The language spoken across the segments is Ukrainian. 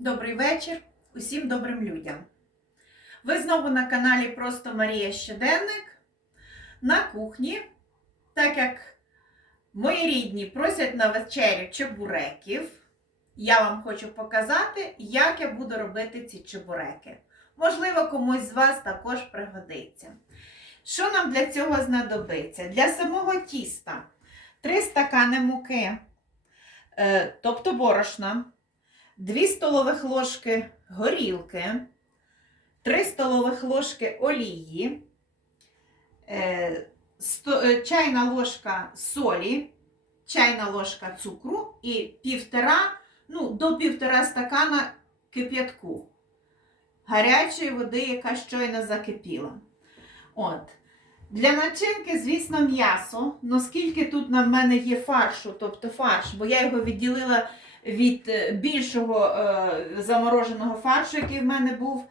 Добрий вечір усім добрим людям. Ви знову на каналі Просто Марія Щоденник. На кухні, так як мої рідні просять на вечерю чебуреків, я вам хочу показати, як я буду робити ці чебуреки. Можливо, комусь з вас також пригодиться. Що нам для цього знадобиться? Для самого тіста 3 стакани муки, е, тобто борошна. 2 столових ложки горілки, 3 столових ложки олії, е, е, чайна ложка солі, чайна ложка цукру і півтора, ну, до півтора стакана кип'ятку. Гарячої води, яка щойно закипіла. От. Для начинки, звісно, м'ясо. Ну, скільки тут на мене є фаршу, тобто фарш, бо я його відділила від е, більшого е, замороженого фаршу, який в мене був,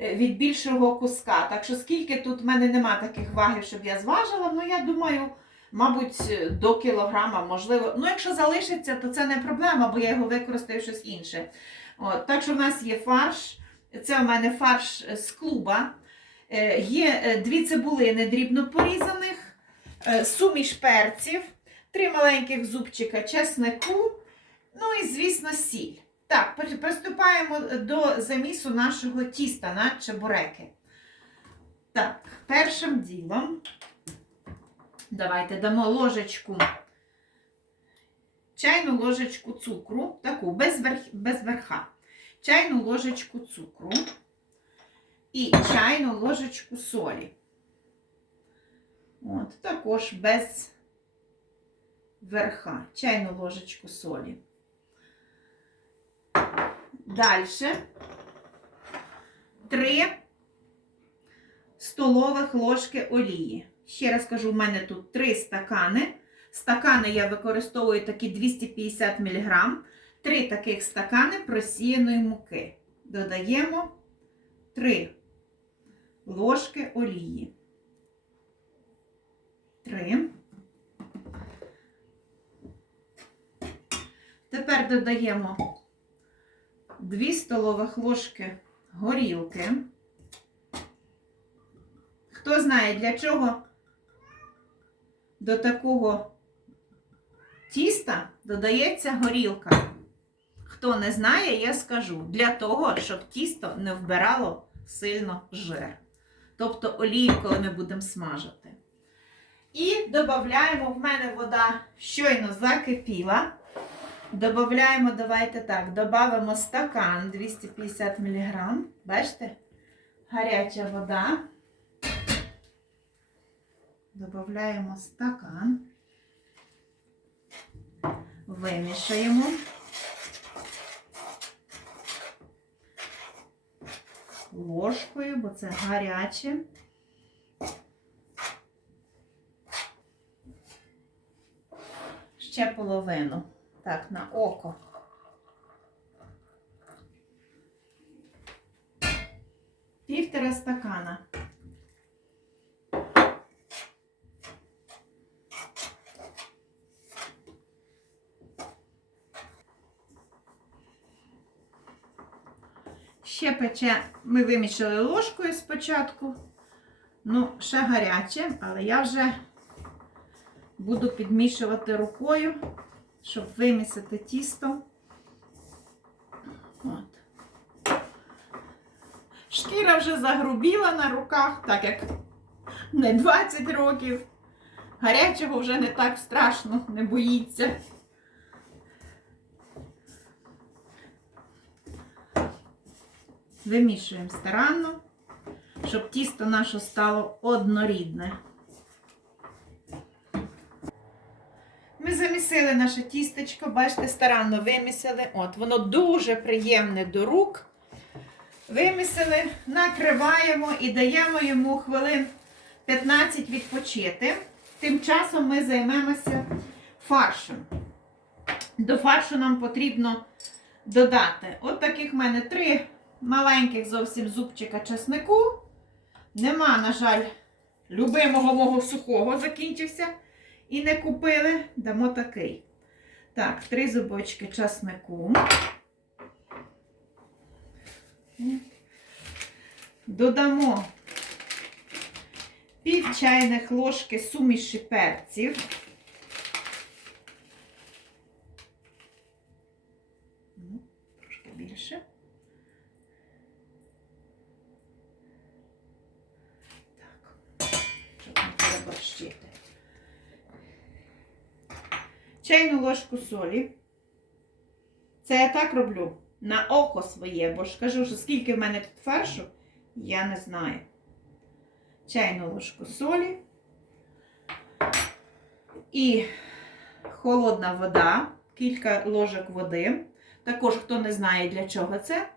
е, від більшого куска. Так що скільки тут в мене нема таких вагів, щоб я зважила, ну я думаю, мабуть, до кілограма, можливо. Ну, якщо залишиться, то це не проблема, бо я його використаю щось інше. От, так що в нас є фарш. Це у мене фарш з клуба. Є дві цибулини дрібно порізаних, суміш перців, три маленьких зубчика чеснику. Ну і, звісно, сіль. Так, приступаємо до замісу нашого тіста на чебуреки. Так, першим ділом давайте дамо ложечку, чайну ложечку цукру, таку без, верх, без верха, чайну ложечку цукру і чайну ложечку солі. От, також без верха, чайну ложечку солі. Далі 3 столових ложки олії. Ще раз кажу, у мене тут 3 стакани. Стакани я використовую такі 250 мг. 3 таких стакани просіяної муки. Додаємо 3 ложки олії. 3. Тепер додаємо 2 столових ложки горілки. Хто знає, для чого до такого тіста додається горілка? Хто не знає, я скажу. Для того, щоб тісто не вбирало сильно жир. Тобто олію, коли ми будемо смажити. І додаємо, в мене вода щойно закипіла. Добавляємо, давайте так, додамо стакан 250 мг. Бачите? Гаряча вода. Додаємо стакан. Вимішаємо. Ложкою, бо це гаряче. Ще половину. Так, на око. Півтора стакана. Ще пече, ми вимішали ложкою спочатку. Ну, ще гаряче, але я вже буду підмішувати рукою щоб вимісити тісто. От. Шкіра вже загрубіла на руках, так як не 20 років. Гарячого вже не так страшно, не боїться. Вимішуємо старанно, щоб тісто наше стало однорідне. Ми замісили наше тістечко, бачите, старанно вимісили. От, воно дуже приємне до рук. Вимісили, накриваємо і даємо йому хвилин 15 відпочити. Тим часом ми займемося фаршем. До фаршу нам потрібно додати. От таких в мене три маленьких зовсім зубчика чеснику. Нема, на жаль, любимого мого сухого закінчився і не купили, дамо такий. Так, три зубочки часнику. Додамо пів чайних ложки суміші перців. Ну, Трошки більше. Так, щоб не переборщити. Чайну ложку солі. Це я так роблю на око своє, бо ж кажу, що скільки в мене тут фаршу, я не знаю. Чайну ложку солі і холодна вода, кілька ложок води. Також, хто не знає, для чого це,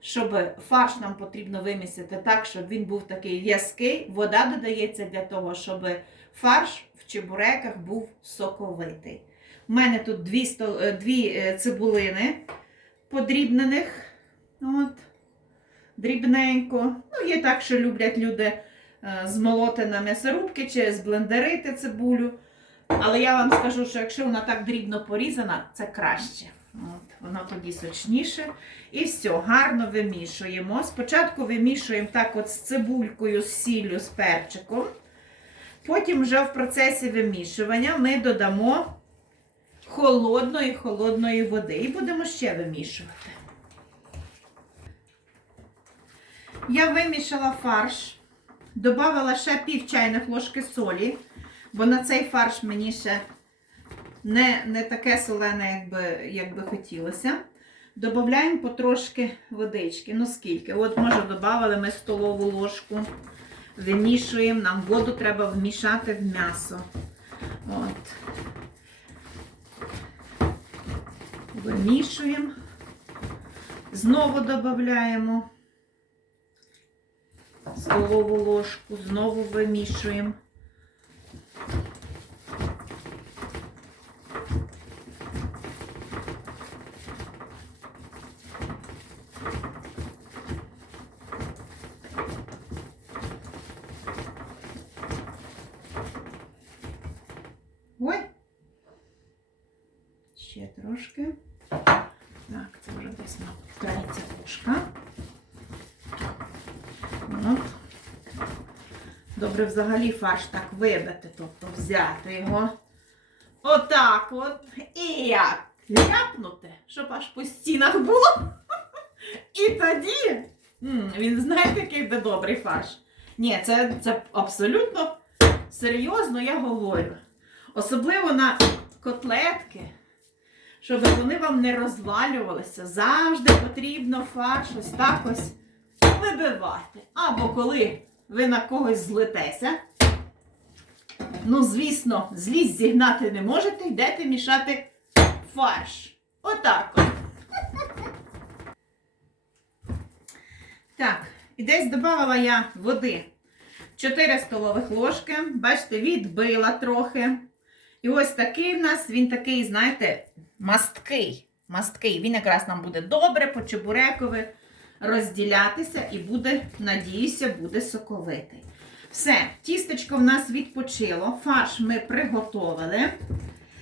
щоб фарш нам потрібно вимісити так, щоб він був такий в'язкий. Вода додається для того, щоб фарш в чебуреках був соковитий. У мене тут дві, сто- е, дві е, цибулини подрібнених. От, дрібненько. Ну, є так, що люблять люди е, змолоти на м'ясорубки чи зблендерити цибулю. Але я вам скажу, що якщо вона так дрібно порізана, це краще. От, воно тоді сочніше. І все, гарно вимішуємо. Спочатку вимішуємо так от з цибулькою, з сіллю, з перчиком. Потім вже в процесі вимішування ми додамо холодної холодної води і будемо ще вимішувати. Я вимішала фарш, додала ще пів чайних ложки солі, бо на цей фарш мені ще не, не таке солене, як би, як би хотілося. Додаємо потрошки водички. Ну скільки? От, може, додали ми столову ложку. Вимішуємо, нам воду треба вмішати в м'ясо. От. Вимішуємо. Знову додаємо столову ложку, знову вимішуємо. Ще трошки. Так, це вже десь на третя ложка. От. Добре взагалі фарш так вибити, тобто взяти його. Отак от. І як ляпнути, щоб аж по стінах було. І тоді він знаєте, який буде добрий фарш. Ні, це, це абсолютно серйозно я говорю. Особливо на котлетки, щоб вони вам не розвалювалися. Завжди потрібно фарш ось так ось вибивати. Або коли ви на когось злитеся. Ну, звісно, злість зігнати не можете, йдете мішати фарш. Отак от. Так, і десь додавала я води. 4 столових ложки. Бачите, відбила трохи. І ось такий в нас, він такий, знаєте, масткий. Масткий. Він якраз нам буде добре по чебурекові розділятися і буде, надіюся, буде соковитий. Все, тістечко в нас відпочило, фарш ми приготовили.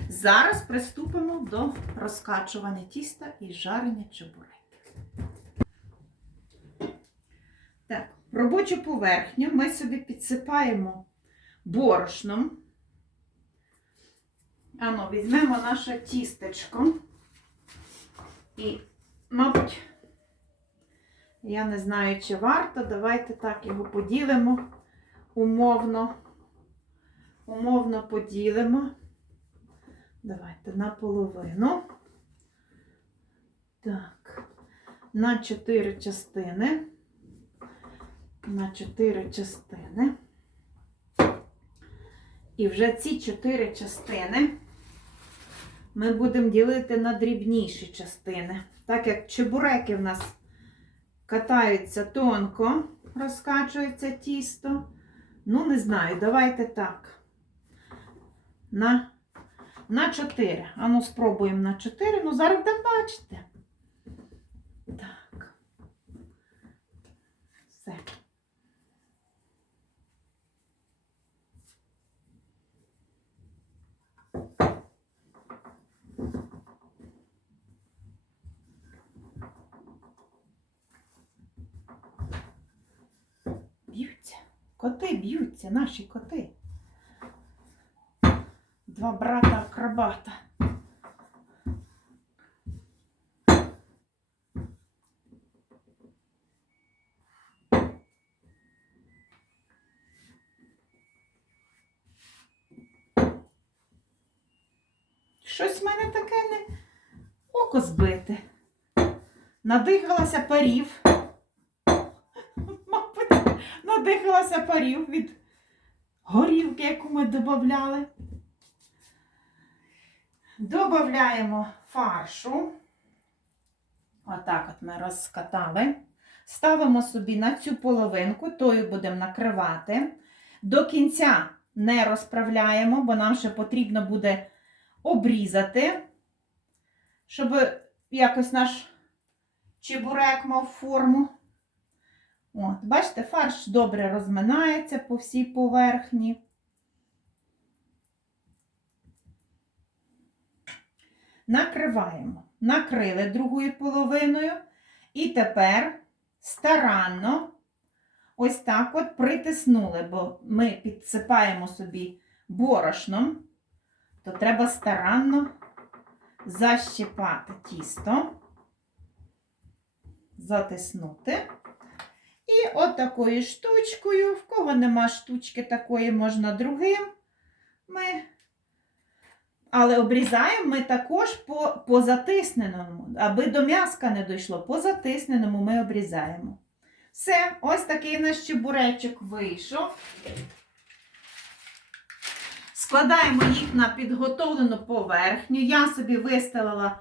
Зараз приступимо до розкачування тіста і жарення чебуреків. Так, робочу поверхню ми собі підсипаємо борошном. Ано, візьмемо наше тістечко і, мабуть, я не знаю, чи варто. Давайте так його поділимо умовно. Умовно поділимо. Давайте наполовину. Так, на 4 частини. На 4 частини. І вже ці 4 частини ми будемо ділити на дрібніші частини. Так як чебуреки в нас катаються тонко, розкачується тісто. Ну, не знаю, давайте так. На, на 4. Ану, спробуємо на 4. Ну, зараз будемо бачити. Так. Все. Коти б'ються, наші коти. Два брата акробата. Щось в мене таке не око збите. Надихалася парів. Надихалася парів від горілки, яку ми додавали. Добавляємо фаршу. Отак от ми розкатали. Ставимо собі на цю половинку, тою будемо накривати. До кінця не розправляємо, бо нам ще потрібно буде обрізати, щоб якось наш чебурек мав форму. От, бачите, фарш добре розминається по всій поверхні. Накриваємо. Накрили другою половиною. І тепер старанно ось так от притиснули, бо ми підсипаємо собі борошном, то треба старанно защипати тісто, затиснути. І от такою штучкою, в кого нема штучки такої, можна другим. Ми... Але обрізаємо ми також по, по затисненому, аби до м'яска не дійшло. По затисненому ми обрізаємо. Все, ось такий наш чебуречок вийшов. Складаємо їх на підготовлену поверхню. Я собі вистелила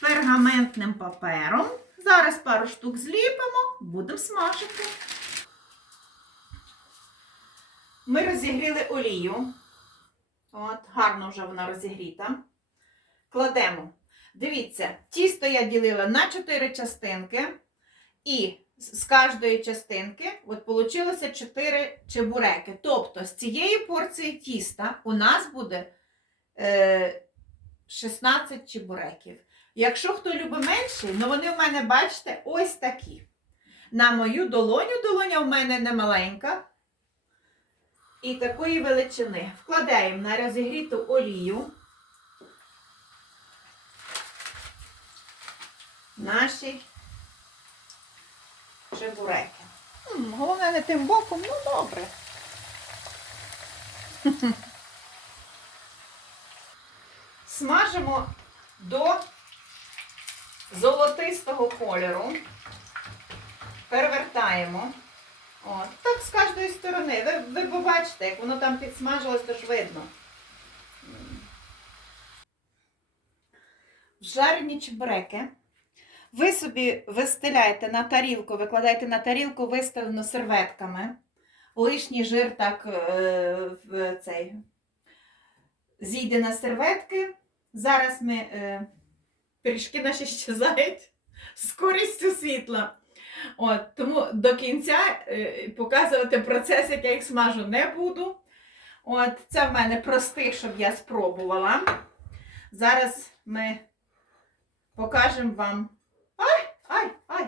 пергаментним папером. Зараз пару штук зліпимо, будемо смажити. Ми розігріли олію. От, гарно вже вона розігріта. Кладемо. Дивіться, тісто я ділила на 4 частинки. І з кожної частинки от вийшло 4 чебуреки. Тобто з цієї порції тіста у нас буде е, 16 чебуреків. Якщо хто любить менший, ну вони в мене, бачите, ось такі. На мою долоню, долоня в мене не маленька. І такої величини. Вкладаємо на розігріту олію. Наші чебуреки. М, Головне не тим боком, ну добре. Смажимо до золотистого кольору. Перевертаємо. От, так з кожної сторони. Ви, ви побачите, як воно там підсмажилось, то ж видно. М. Жарені чебуреки. Ви собі вистеляєте на тарілку, викладаєте на тарілку, виставлену серветками. Лишній жир так е, цей зійде на серветки. Зараз ми е, пиріжки наші щезають з користю світла. От, тому до кінця е, показувати процес, як я їх смажу, не буду. От, це в мене простих, щоб я спробувала. Зараз ми покажемо вам. Ай, ай, ай!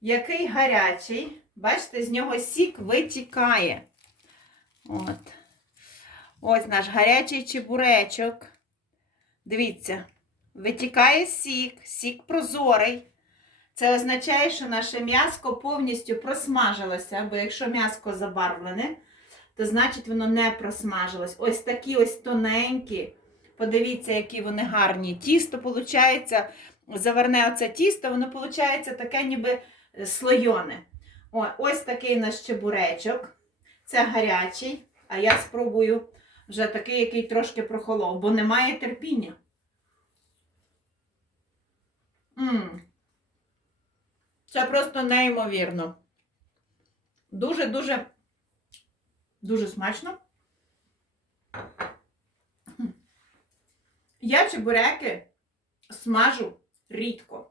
Який гарячий. Бачите, з нього сік витікає. От. Ось наш гарячий чебуречок. Дивіться, витікає сік, сік прозорий. Це означає, що наше м'яско повністю просмажилося, бо якщо м'яско забарвлене, то значить воно не просмажилось. Ось такі ось тоненькі. Подивіться, які вони гарні. Тісто, виходить, заверне оце тісто, воно виходить таке ніби е, слойоне. О, ось такий наш чебуречок. Це гарячий, а я спробую вже такий, який трошки прохолов, бо немає терпіння. Це просто неймовірно. Дуже-дуже дуже смачно. Я чебуреки смажу рідко.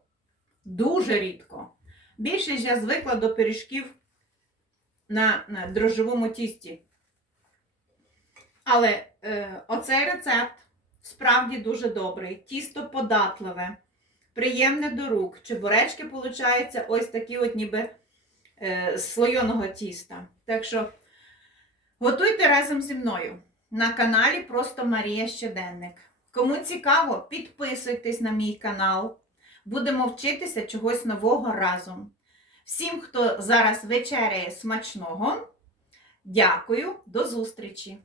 Дуже рідко. Більшість я звикла до пиріжків на, на дрожжевому тісті. Але е, оцей рецепт справді дуже добрий. Тісто податливе, приємне до рук. Чебуречки, виходить, ось такі от ніби е, слойоного тіста. Так що готуйте разом зі мною на каналі Просто Марія Щоденник. Кому цікаво, підписуйтесь на мій канал. Будемо вчитися чогось нового разом. Всім, хто зараз вечеряє смачного, дякую, до зустрічі!